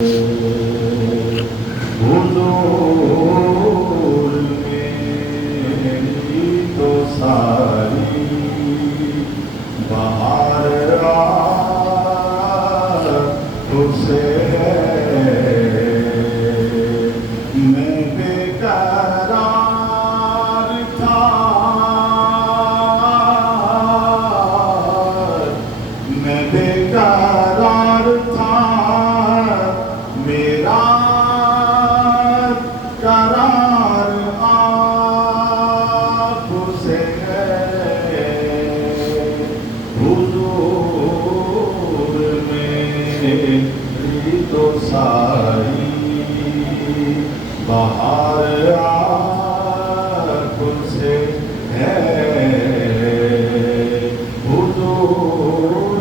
حضور میری تو ساری بہار تجھ سے ہے، میں بے قرار تھا، میں بے قرار تھا، میرا قرار آپ سے ہے، حضور میری تو ساری بہار آپ سے ہے، حضور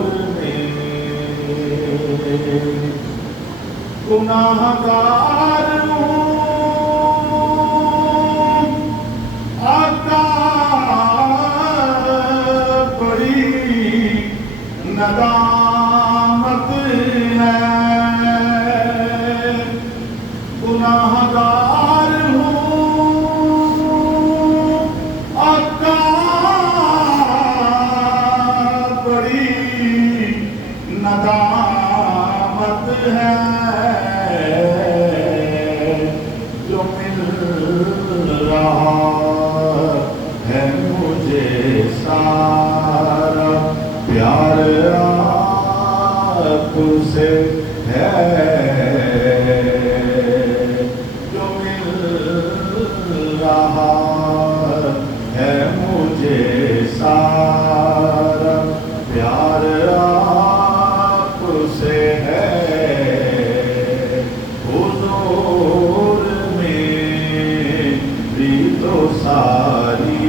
گناہ گار ہوں، آقا بڑی ندامت ہے، گناہ گار ہوں، آقا بڑی ندامت ہے، جو مل رہا ہے مجھے سارا پیار آپ سے ہے، جو مل رہا ہے مجھے سارا پیار آپ سے ہے، حضور میری تو ساری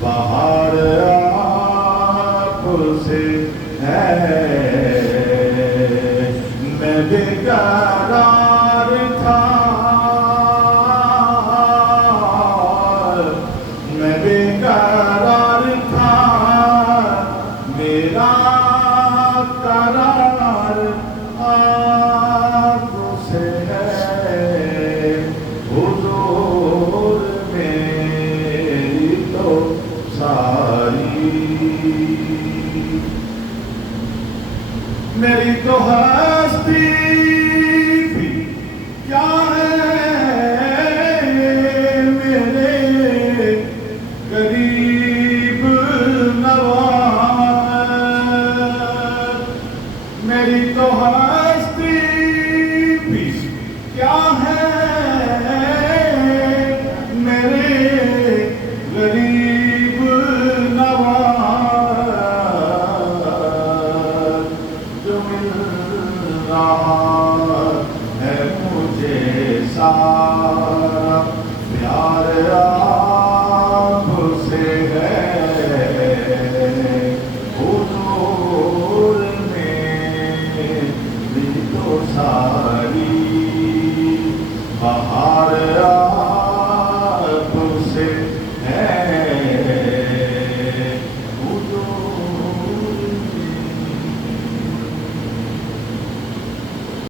بہار آپ سے ہے، میں بے قرار تھا، میں بے قرار تھا، میرا قرار آپ سے ہے، حضور میری تو ساری، میری تو ہے